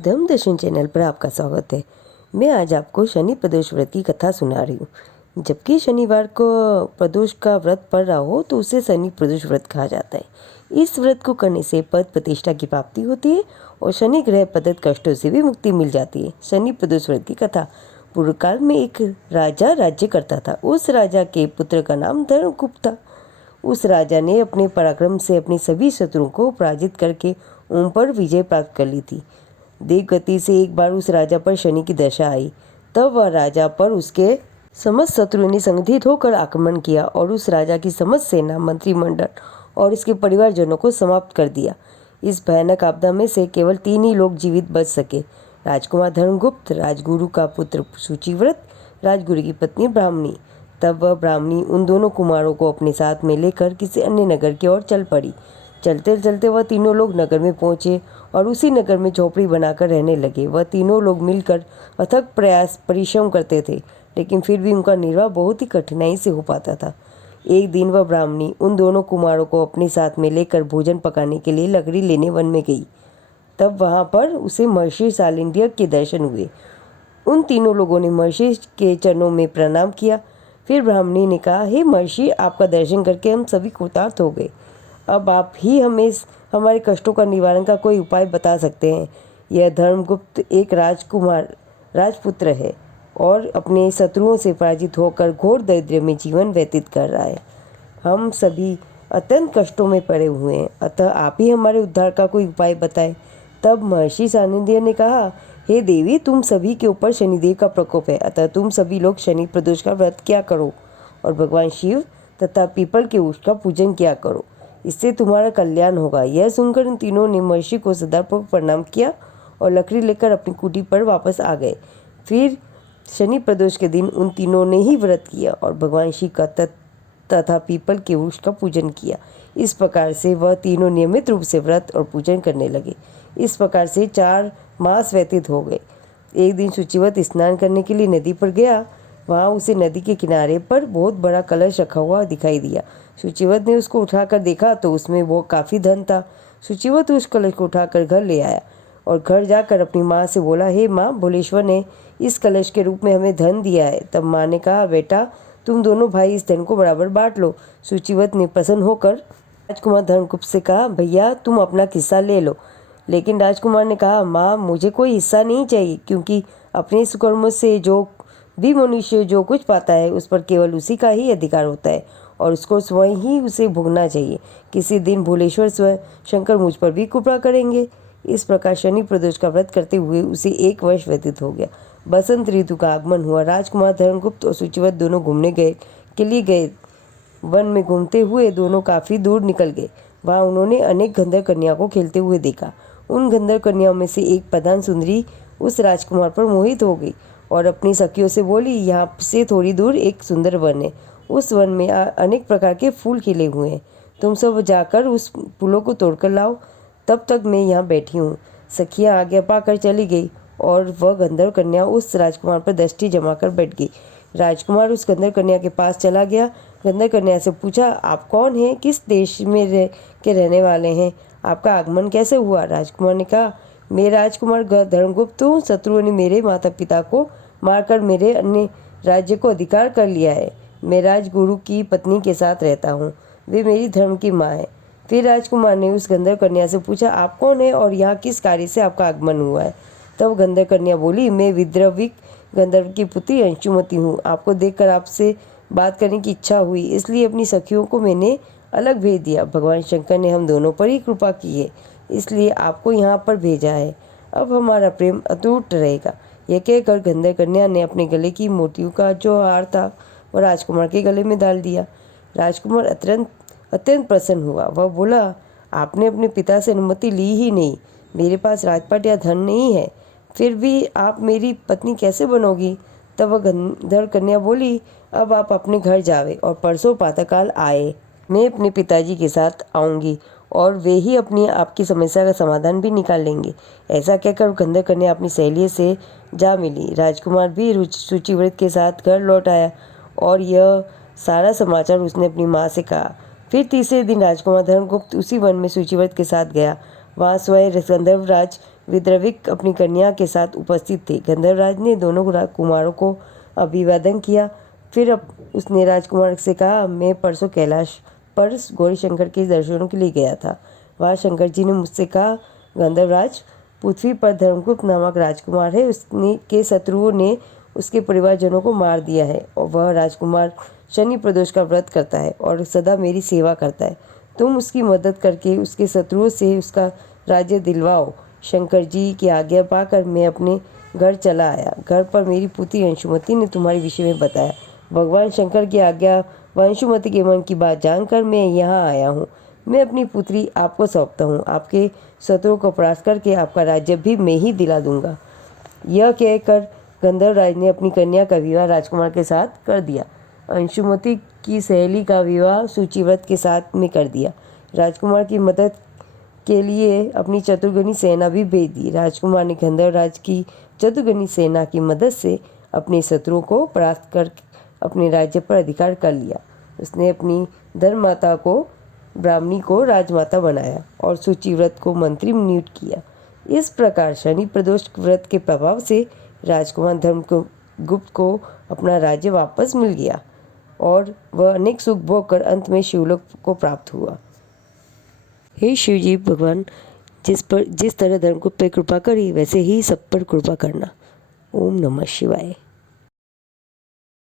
धर्म दर्शन चैनल पर आपका स्वागत है। मैं आज आपको शनि प्रदोष व्रत की कथा सुना रही हूँ। जबकि शनिवार को प्रदोष का व्रत पड़ रहा हो तो उसे शनि प्रदोष व्रत कहा जाता है। इस व्रत को करने से पद प्रतिष्ठा की प्राप्ति होती है और शनि ग्रह पतत कष्टों से भी मुक्ति मिल जाती है। शनि प्रदोष व्रत की कथा। पूर्व काल में एक राजा राज्य करता था। उस राजा के पुत्र का नाम धर्मगुप्त था। उस राजा ने अपने पराक्रम से अपने सभी शत्रुओं को पराजित करके उन पर विजय प्राप्त कर ली थी। देव गति से एक बार उस राजा पर शनि की दशा आई। तब वह राजा पर उसके समस्त शत्रुओं ने संगठित होकर आक्रमण किया और उस राजा की समस्त सेना, मंत्रिमंडल और उसके परिवारजनों को समाप्त कर दिया। इस भयानक आपदा में से केवल 3 ही लोग जीवित बच सके। राजकुमार धर्मगुप्त, राजगुरु का पुत्र सूचिव्रत, राजगुरु की पत्नी ब्राह्मणी। तब वह ब्राह्मणी उन दोनों कुमारों को अपने साथ में लेकर किसी अन्य नगर की ओर चल पड़ी। चलते चलते वह तीनों लोग नगर में पहुंचे और उसी नगर में झोपड़ी बनाकर रहने लगे। वह तीनों लोग मिलकर अथक परिश्रम करते थे, लेकिन फिर भी उनका निर्वाह बहुत ही कठिनाई से हो पाता था। एक दिन वह ब्राह्मणी उन दोनों कुमारों को अपने साथ में लेकर भोजन पकाने के लिए लकड़ी लेने वन में गई। तब वहां पर उसे महर्षि शालिंद्य के दर्शन हुए। उन तीनों लोगों ने महर्षि के चरणों में प्रणाम किया। फिर ब्राह्मणी ने कहा, हे महर्षि, आपका दर्शन करके हम सभी कृतार्थ हो गए। अब आप ही हमें हमारे कष्टों का निवारण का कोई उपाय बता सकते हैं। यह धर्मगुप्त एक राजपुत्र है और अपने शत्रुओं से पराजित होकर घोर दरिद्र में जीवन व्यतीत कर रहा है। हम सभी अत्यंत कष्टों में पड़े हुए हैं, अतः आप ही हमारे उद्धार का कोई उपाय बताएं। तब महर्षि सानिध्य ने कहा, हे देवी, तुम सभी के ऊपर शनिदेव का प्रकोप है, अतः तुम सभी लोग शनि प्रदोष का व्रत किया करो और भगवान शिव तथा पीपल के वृक्ष का पूजन किया करो। इससे तुम्हारा कल्याण होगा। यह सुनकर उन तीनों ने महर्षि को सदापूर्वक प्रणाम किया और लकड़ी लेकर अपनी कुटी पर वापस आ गए। फिर शनि प्रदोष के दिन उन तीनों ने ही व्रत किया और भगवान शिव का तथा पीपल के वृक्ष का पूजन किया। इस प्रकार से वह तीनों नियमित रूप से व्रत और पूजन करने लगे। इस प्रकार से 4 मास व्यतीत हो गए। एक दिन शुचिव्रत स्नान करने के लिए नदी पर गया। वहाँ उसे नदी के किनारे पर बहुत बड़ा कलश रखा हुआ दिखाई दिया। शुचिव्रत ने उसको उठाकर देखा तो उसमें वो काफ़ी धन था। शुचिव्रत उस कलश को उठाकर घर ले आया और घर जाकर अपनी माँ से बोला, हे माँ, भोलेश्वर ने इस कलश के रूप में हमें धन दिया है। तब माँ ने कहा, बेटा, तुम दोनों भाई इस धन को बराबर बांट लो। शुचिव्रत ने प्रसन्न होकर राजकुमार धर्मगुप्त से कहा, भैया, तुम अपना हिस्सा ले लो। लेकिन राजकुमार ने कहा, माँ, मुझे कोई हिस्सा नहीं चाहिए, क्योंकि अपने सुकर्मों से जो भी मनुष्य जो कुछ पाता है उस पर केवल उसी का ही अधिकार होता है और उसको स्वयं ही उसे भोगना चाहिए। किसी दिन भोलेश्वर स्वयं शंकर मुझ पर भी कृपा करेंगे। इस प्रकार शनि प्रदोष का व्रत करते हुए उसे 1 वर्ष व्यतीत हो गया। बसंत ऋतु का आगमन हुआ। राजकुमार धर्मगुप्त और शुचिव्रत दोनों घूमने के लिए गए। वन में घूमते हुए दोनों काफ़ी दूर निकल गए। वहाँ उन्होंने अनेक गंधर्व कन्या को खेलते हुए देखा। उन गंधर्व कन्याओं में से एक प्रधान सुंदरी उस राजकुमार पर मोहित हो गई और अपनी सखियों से बोली, यहाँ से थोड़ी दूर एक सुंदर वन है। उस वन में अनेक प्रकार के फूल खिले हुए हैं। तुम सब जाकर उस फूलों को तोड़कर लाओ, तब तक मैं यहाँ बैठी हूँ। सखियाँ आज्ञा पाकर चली गई और वह गंधर्व कन्या उस राजकुमार पर दृष्टि जमाकर बैठ गई। राजकुमार उस गंधर्व कन्या के पास चला गया। गंधर्व कन्या से पूछा, आप कौन हैं? किस देश में रहने वाले हैं? आपका आगमन कैसे हुआ? राजकुमार ने कहा, मैं राजकुमार धर्मगुप्त हूँ। शत्रुओं ने मेरे माता पिता को मारकर मेरे अन्य राज्य को अधिकार कर लिया है। मैं राजगुरु की पत्नी के साथ रहता हूँ। वे मेरी धर्म की माँ है। फिर राजकुमार ने उस गंधर्व कन्या से पूछा, आप कौन है और यहाँ किस कार्य से आपका आगमन हुआ है? तब गंधर्व कन्या बोली, मैं विद्रविक गंधर्व की पुत्री अंशुमती हूँ। आपको देखकर आपसे बात करने की इच्छा हुई, इसलिए अपनी सखियों को मैंने अलग भेज दिया। भगवान शंकर ने हम दोनों पर ही कृपा की है, इसलिए आपको यहाँ पर भेजा है। अब हमारा प्रेम अटूट रहेगा। यह कहकर गंधर्व कन्या ने अपने गले की मोतियों का जो हार था वह राजकुमार के गले में डाल दिया। राजकुमार अत्यंत प्रसन्न हुआ। वह बोला, आपने अपने पिता से अनुमति ली ही नहीं। मेरे पास राजपाट या धन नहीं है, फिर भी आप मेरी पत्नी कैसे बनोगी? तब वह गंधर्व कन्या बोली, अब आप अपने घर जावे और परसों प्रातःकाल आए। मैं अपने पिताजी के साथ आऊँगी और वे ही अपनी आपकी समस्या का समाधान भी निकाल लेंगे। ऐसा कहकर गंधर्व कन्या अपनी सहेली से जा मिली। राजकुमार भी शुचिव्रत के साथ घर लौट आया और यह सारा समाचार उसने अपनी माँ से कहा। फिर तीसरे दिन राजकुमार धर्मगुप्त उसी वन में शुचिव्रत के साथ गया। वहाँ स्वयं गंधर्वराज विद्रविक अपनी कन्या के साथ उपस्थित थे। गंधर्वराज ने दोनों कुमारों को अभिवादन किया। फिर उसने राजकुमार से कहा, मैं परसों कैलाश पर गौरी शंकर के दर्शनों के लिए गया था। वहाँ शंकर जी ने मुझसे कहा, गंधर्वराज, पृथ्वी पर धर्मगुप्त नामक राजकुमार है, उसने के शत्रुओं ने उसके परिवारजनों को मार दिया है और वह राजकुमार शनि प्रदोष का व्रत करता है और सदा मेरी सेवा करता है। तुम उसकी मदद करके उसके शत्रुओं से उसका राज्य दिलवाओ। शंकर जी की आज्ञा पाकर मैं अपने घर चला आया। घर पर मेरी पुत्री अंशुमति ने तुम्हारे विषय में बताया। भगवान शंकर की आज्ञा व अंशुमति के मन की बात जानकर मैं यहाँ आया हूँ। मैं अपनी पुत्री आपको सौंपता हूँ। आपके शत्रुओं को परास्त करके आपका राज्य भी मैं ही दिला दूंगा। यह कहकर गंधर्वराज ने अपनी कन्या का विवाह राजकुमार के साथ कर दिया। अंशुमति की सहेली का विवाह सूचिव्रत के साथ में कर दिया। राजकुमार की मदद के लिए अपनी चतुर्गनी सेना भी भेज दी। राजकुमार ने गंधर्वराज की चतुर्गनी सेना की मदद से अपने शत्रुओं को परास्त कर अपने राज्य पर अधिकार कर लिया। उसने अपनी धर्ममाता को ब्राह्मणी को राजमाता बनाया और सूचिव्रत को मंत्री नियुक्त किया। इस प्रकार शनि प्रदोष व्रत के प्रभाव से राजकुमार धर्मगुप्त को अपना राज्य वापस मिल गया और वह अनेक सुख भोग कर अंत में शिवलोक को प्राप्त हुआ। हे शिव जी भगवान, जिस तरह धर्मगुप्त पर कृपा करी वैसे ही सब पर कृपा करना। ओम नमः शिवाय।